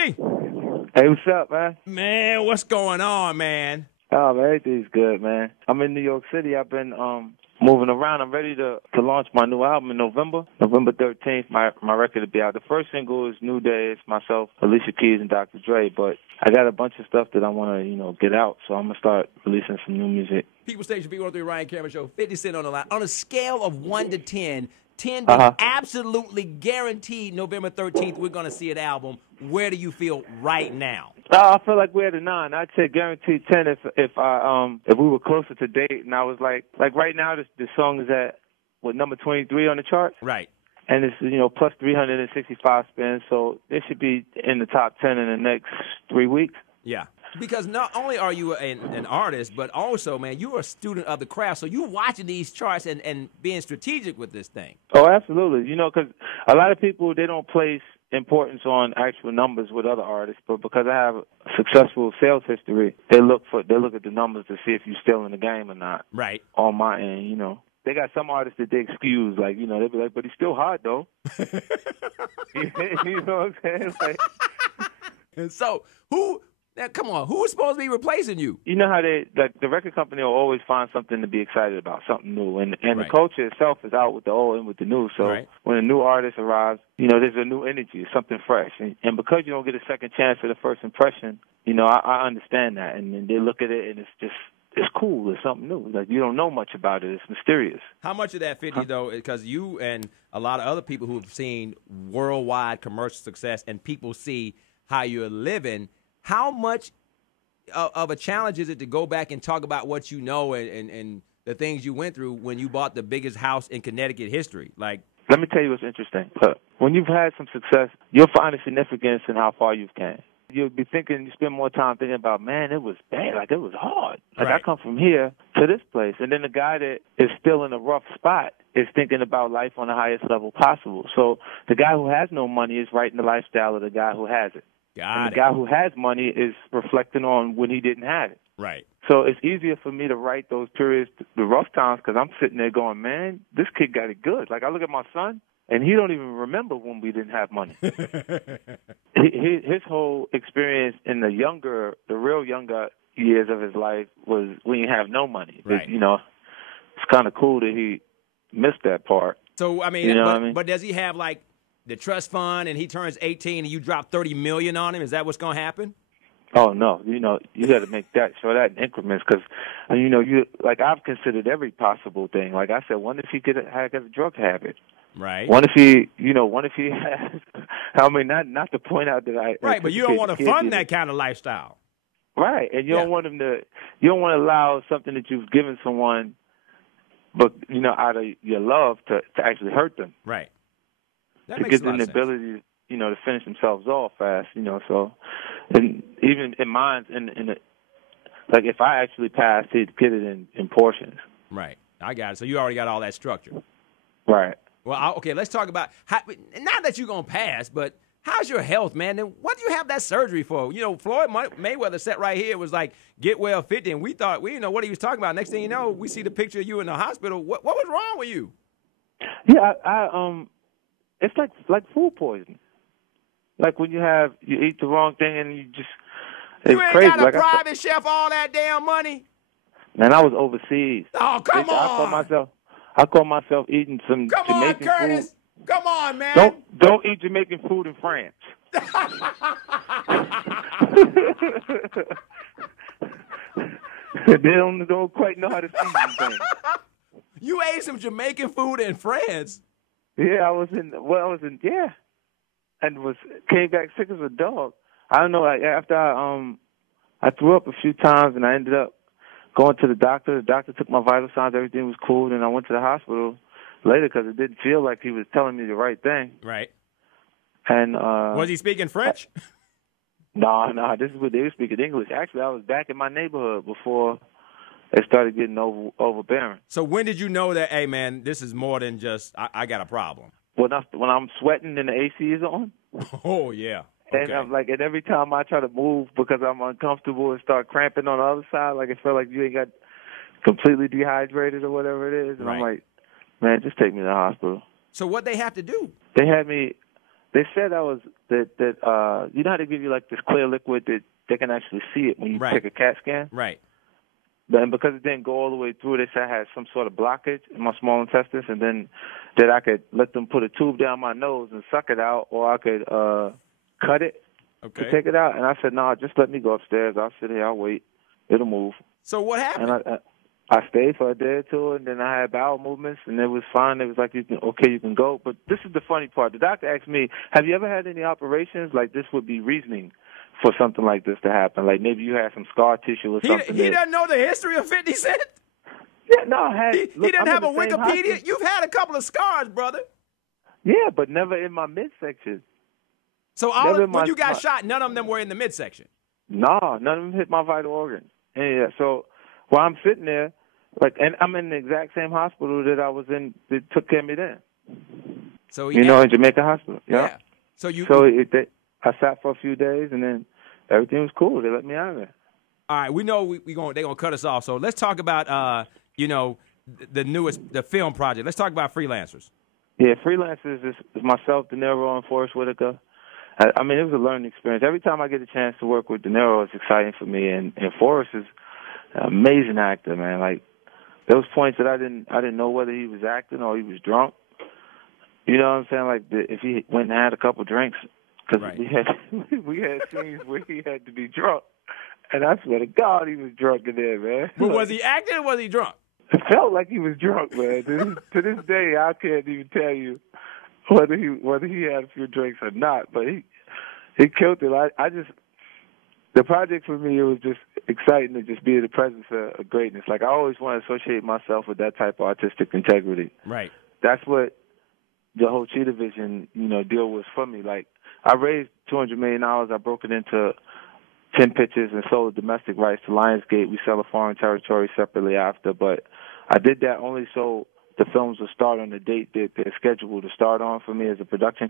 50. Hey, what's up, man? Man, what's going on, man? Oh, man, everything's good, man. I'm in New York City. I've been moving around. I'm ready to launch my new album in November 13th. My record will be out. The first single is New Day. It's myself, Alicia Keys, and Dr. Dre. But I got a bunch of stuff that I want to, get out. So I'm going to start releasing some new music. People Station, B103 Ryan Cameron Show, 50 Cent on the line. On a scale of 1 to 10, 10 being absolutely guaranteed November 13th we're going to see an album, where do you feel right now? I feel like we're at a 9. I'd say guaranteed 10 if we were closer to date. And I was like right now, the song is at number 23 on the chart. Right. And it's plus 365 spins, so it should be in the top 10 in the next 3 weeks. Yeah. Because not only are you an artist, but also, man, you're a student of the craft. So you're watching these charts and being strategic with this thing. Oh, absolutely. Because a lot of people, they don't place importance on actual numbers with other artists, but because I have a successful sales history, they look at the numbers to see if you're still in the game or not. Right. On my end, They got some artists that they excuse, they'll be like, but he's still hot, though. You know what I'm saying? And so, come on, who's supposed to be replacing you? You know how the record company will always find something to be excited about, something new. And the culture itself is out with the old and with the new. So when a new artist arrives, there's a new energy, something fresh. And because you don't get a second chance for the first impression, I understand that. And they look at it and it's cool. It's something new. Like, you don't know much about it. It's mysterious. How much of that 50, though, because you and a lot of other people who've seen worldwide commercial success and people see how you're living, how much of a challenge is it to go back and talk about what you know and the things you went through when you bought the biggest house in Connecticut history? Like, let me tell you what's interesting. When you've had some success, you'll find a significance in how far you've came. You'll be thinking, you spend more time thinking about, man, it was bad. Like, it was hard. Like, I come from here to this place. And then the guy that is still in a rough spot is thinking about life on the highest level possible. So the guy who has no money is writing the lifestyle of the guy who has it. And the guy who has money is reflecting on when he didn't have it. Right. So it's easier for me to write those periods, the rough times, because I'm sitting there going, man, this kid got it good. Like, I look at my son, and he don't even remember when we didn't have money. His whole experience in the real younger years of his life was when he have no money. Right. It's kind of cool that he missed that part. So, I mean, but does he have, like, the trust fund and he turns 18 and you drop $30 million on him? Is that what's going to happen? Oh, no. You got to make show that in increments because, I've considered every possible thing. Like I said, what if he has a drug habit? Right. What if he has, not to point out that I. Right, but you don't want to fund that kind of lifestyle. Right, and you don't want him to, you don't want to allow something that you've given someone, but, out of your love to actually hurt them. Right. That to makes give them the ability, to finish themselves off fast, so, and even in mine, like if I actually passed, he'd get it in portions. Right. I got it. So you already got all that structure. Right. Well, okay, let's talk about, not that you're going to pass, but how's your health, man? And what do you have that surgery for? Floyd Mayweather sat right here, was like, get well 50, and we didn't know what he was talking about. Next thing you know, we see the picture of you in the hospital. What was wrong with you? Yeah, it's like food poisoning. Like when you eat the wrong thing and it's you ain't crazy. got a private chef, all that damn money? Man, I was overseas. Oh, come on. I call myself eating some Jamaican food. Curtis. Food. Come on, man. Don't eat Jamaican food in France. They don't quite know how to season things. You ate some Jamaican food in France? Yeah, I was in, and came back sick as a dog. I don't know, after I threw up a few times and I ended up going to the doctor. The doctor took my vital signs, everything was cool, and I went to the hospital later because it didn't feel like he was telling me the right thing. Right. And was he speaking French? No, this is what they were speaking English. Actually, I was back in my neighborhood before it started getting overbearing. So when did you know that, hey, man, this is more than just I got a problem? When I'm sweating and the AC is on. Oh, yeah. Okay. And I'm and every time I try to move because I'm uncomfortable and start cramping on the other side, it felt like you ain't got completely dehydrated or whatever it is. And I'm like, man, just take me to the hospital. So what they have to do? They had me They said that you know how they give you like this clear liquid that they can actually see it when you take a CAT scan? Right. And because it didn't go all the way through, they said I had some sort of blockage in my small intestines, and then that I could let them put a tube down my nose and suck it out, or I could cut it to take it out. And I said, no, just let me go upstairs. I'll sit here. I'll wait. It'll move. So what happened? And I stayed for a day or two, and then I had bowel movements, and it was fine. It was like, you can go. But this is the funny part. The doctor asked me, have you ever had any operations? Like, this would be reasoning for something like this to happen. Like, maybe you had some scar tissue or something. He doesn't know the history of 50 Cent? Yeah, no. He didn't have a Wikipedia? You've had a couple of scars, brother. Yeah, but never in my midsection. So when you got shot, none of them were in the midsection? No, none of them hit my vital organs. Yeah, so while I'm sitting there, and I'm in the exact same hospital that I was in that took care of me then. So in Jamaica Hospital. Yeah. I sat for a few days, and then everything was cool. They let me out of there. All right, we know they're gonna cut us off. So let's talk about the film project. Let's talk about Freelancers. Yeah, Freelancers is myself, DeNiro, and Forrest Whitaker. I mean, it was a learning experience. Every time I get a chance to work with DeNiro, it's exciting for me. And Forrest is an amazing actor, man. Like, there was points that I didn't know whether he was acting or he was drunk. You know what I'm saying? Like, if he went and had a couple drinks, because we had scenes where he had to be drunk. And I swear to God, he was drunk in there, man. But was he acting or was he drunk? It felt like he was drunk, man. To this day, I can't even tell you whether he had a few drinks or not. But he killed it. The project for me, it was just exciting to just be in the presence of greatness. Like, I always want to associate myself with that type of artistic integrity. Right. That's what the whole Cheetah Vision, deal was for me. Like, I raised $200 million. I broke it into 10 pitches and sold the domestic rights to Lionsgate. We sell a foreign territory separately after, but I did that only so the films would start on the date that they're scheduled to start on for me as a production